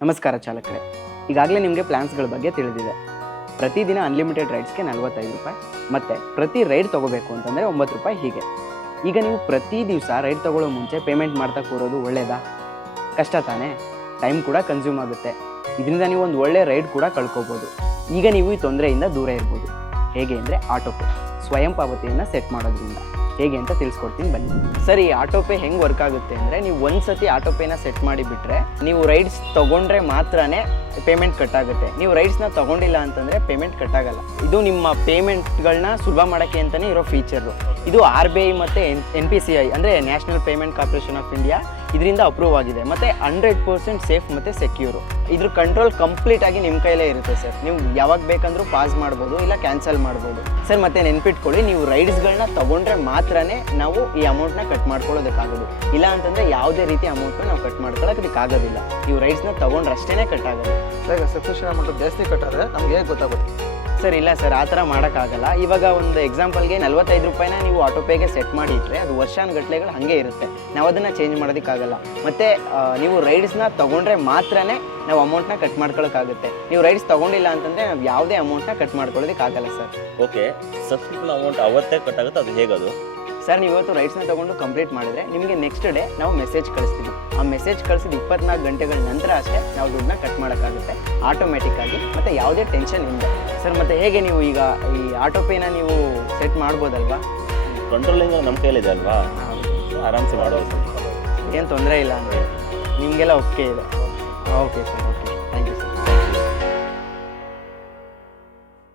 ನಮಸ್ಕಾರ ಚಾಲಕರೇ. ಈಗಾಗಲೇ ನಿಮಗೆ ಪ್ಲ್ಯಾನ್ಸ್ಗಳ ಬಗ್ಗೆ ತಿಳಿದಿದೆ. ಪ್ರತಿದಿನ ಅನ್ಲಿಮಿಟೆಡ್ ರೈಡ್ಸ್ಗೆ ನಲ್ವತ್ತೈದು ರೂಪಾಯಿ, ಮತ್ತು ಪ್ರತಿ ರೈಡ್ ತೊಗೋಬೇಕು ಅಂತಂದರೆ ಒಂಬತ್ತು ರೂಪಾಯಿ ಹೀಗೆ. ಈಗ ನೀವು ಪ್ರತಿ ದಿವಸ ರೈಡ್ ತೊಗೊಳ್ಳೋ ಮುಂಚೆ ಪೇಮೆಂಟ್ ಮಾಡ್ತಾ ಕೂರೋದು ಒಳ್ಳೆಯದಾ ಕಷ್ಟ ತಾನೇ? ಟೈಮ್ ಕೂಡ ಕನ್ಸ್ಯೂಮ್ ಆಗುತ್ತೆ. ಇದರಿಂದ ನೀವು ಒಂದು ಒಳ್ಳೆ ರೈಡ್ ಕೂಡ ಕಳ್ಕೊಬೋದು. ಈಗ ನೀವು ಈ ತೊಂದರೆಯಿಂದ ದೂರ ಇರ್ಬೋದು. ಹೇಗೆ ಅಂದರೆ ಆಟೋಪೇ ಸ್ವಯಂ ಪಾವತಿಯನ್ನು ಸೆಟ್ ಮಾಡೋದ್ರಿಂದ. ಹೇಗೆ ಅಂತ ತಿಳಿಸ್ಕೊಡ್ತೀನಿ, ಬನ್ನಿ. ಸರಿ ಆಟೋಪೇ ಹೆಂಗೆ ವರ್ಕ್ ಆಗುತ್ತೆ ಅಂದರೆ, ನೀವು ಒಂದು ಸತಿ ಆಟೋಪೇನ ಸೆಟ್ ಮಾಡಿಬಿಟ್ರೆ ನೀವು ರೈಡ್ಸ್ ತೊಗೊಂಡ್ರೆ ಮಾತ್ರನೇ ಪೇಮೆಂಟ್ ಕಟ್ ಆಗುತ್ತೆ. ನೀವು ರೈಡ್ಸ್ನ ತಗೊಂಡಿಲ್ಲ ಅಂತಂದರೆ ಪೇಮೆಂಟ್ ಕಟ್ ಆಗಲ್ಲ. ಇದು ನಿಮ್ಮ ಪೇಮೆಂಟ್ಗಳನ್ನ ಸುಲಭ ಮಾಡೋಕ್ಕೆ ಅಂತಲೇ ಇರೋ ಫೀಚರು ಇದು ಆರ್ ಬಿ ಐ ಮತ್ತು N N P C I ಅಂದರೆ national payment corporation of India ಇದರಿಂದ ಅಪ್ರೂವ್ ಆಗಿದೆ. ಮತ್ತು ಹಂಡ್ರೆಡ್ ಪರ್ಸೆಂಟ್ ಸೇಫ್ ಮತ್ತು ಸೆಕ್ಯೂರು ಇದ್ರ ಕಂಟ್ರೋಲ್ ಕಂಪ್ಲೀಟ್ ಆಗಿ ನಿಮ್ಮ ಕೈಲೇ ಇರುತ್ತೆ ಸರ್ ನೀವು ಯಾವಾಗ ಬೇಕಂದ್ರೂ ಪಾಸ್ ಮಾಡ್ಬೋದು, ಇಲ್ಲ ಕ್ಯಾನ್ಸಲ್ ಮಾಡ್ಬೋದು. ಸರ್ ಮತ್ತೆ ನೆನ್ಪಿಟ್ಕೊಳ್ಳಿ, ನೀವು ರೈಡ್ಸ್ಗಳನ್ನ ತಗೊಂಡ್ರೆ ಮಾತ್ರನೇ ನಾವು ಈ ಅಮೌಂಟ್ನ ಕಟ್ ಮಾಡ್ಕೊಳ್ಳೋದಕ್ಕಾಗೋದು. ಇಲ್ಲ ಅಂತಂದರೆ ಯಾವುದೇ ರೀತಿ ಅಮೌಂಟ್ನ ನಾವು ಕಟ್ ಮಾಡ್ಕೊಳ್ಳೋದಕ್ಕಾಗೋದಿಲ್ಲ ನೀವು ರೈಡ್ಸ್ನ ತೊಗೊಂಡ್ರೆ ಅಷ್ಟೇ ಕಟ್ ಆಗೋದು ಈಗ ಸಬ್ಸ್ಕ್ರಿಪ್ಷನ್ ಅಮೌಂಟ್ ಜಾಸ್ತಿ ಕಟ್ಟಿದ್ರೆ ನಮ್ಗೆ ಹೇಗೆ ಗೊತ್ತಾಗುತ್ತೆ. ಸರ್ ಇಲ್ಲ ಸರ್ ಆ ಥರ ಮಾಡೋಕ್ಕಾಗಲ್ಲ. ಇವಾಗ ಒಂದು ಎಕ್ಸಾಂಪಲ್ಗೆ ನಲ್ವತ್ತೈದು ರೂಪಾಯಿನ ನೀವು ಆಟೋಪೇಗೆ ಸೆಟ್ ಮಾಡಿಟ್ರೆ ಅದು ವರ್ಷಾನುಗಟ್ಲೆಗಳು ಹಾಗೆ ಇರುತ್ತೆ. ನಾವು ಅದನ್ನು ಚೇಂಜ್ ಮಾಡೋದಕ್ಕಾಗಲ್ಲ. ಮತ್ತು ನೀವು ರೈಡ್ಸ್ನ ತೊಗೊಂಡ್ರೆ ಮಾತ್ರನೇ ನಾವು ಅಮೌಂಟ್ನ ಕಟ್ ಮಾಡ್ಕೊಳ್ಳೋಕ್ಕಾಗುತ್ತೆ ನೀವು ರೈಡ್ಸ್ ತೊಗೊಂಡಿಲ್ಲ ಅಂತಂದರೆ ನಾವು ಯಾವುದೇ ಅಮೌಂಟ್ನ ಕಟ್ ಮಾಡ್ಕೊಳ್ಳೋದಕ್ಕಾಗಲ್ಲ ಸರ್. ಓಕೆ. ಸಬ್ಸ್ಕ್ರಿಪ್ಷನ್ ಅಮೌಂಟ್ ಅವತ್ತೇ ಕಟ್ಟಾಗುತ್ತೆ ಅದು ಹೇಗದು? ಸರ್ ನೀವು ಇವತ್ತು ರೈಟ್ಸ್ನ ತೊಗೊಂಡು ಕಂಪ್ಲೀಟ್ ಮಾಡಿದ್ರೆ ನಿಮಗೆ ನೆಕ್ಸ್ಟ್ ಡೇ ನಾವು ಮೆಸೇಜ್ ಕಳಿಸ್ತೀವಿ. ಆ ಮೆಸೇಜ್ ಕಳಿಸಿದ ಇಪ್ಪತ್ನಾಲ್ಕು ಗಂಟೆಗಳ ನಂತರ ಅಷ್ಟೇ ನಾವು ದುಡ್ಡನ್ನ ಕಟ್ ಮಾಡೋಕ್ಕಾಗುತ್ತೆ. ಆಟೋಮೆಟಿಕ್ ಆಗಿ ಮತ್ತು ಯಾವುದೇ ಟೆನ್ಷನ್ ಇಲ್ಲ. ಸರ್ ಮತ್ತೆ ಹೇಗೆ ನೀವು ಈಗ ಈ ಆಟೋಪೇನ ನೀವು ಸೆಟ್ ಮಾಡ್ಬೋದಲ್ವಾ? ಕಂಟ್ರೋಲಿಂಗ್ ನಮ್ಮ ಕೈಲಿದೆ ಅಲ್ವಾ? ಆರಾಮ್ಸೆ ಮಾಡೋದು. ಏನು ತೊಂದರೆ ಇಲ್ಲ ಅಂದರೆ ನಿಮಗೆಲ್ಲ ಓಕೆ ಇದೆ. Okay sir okay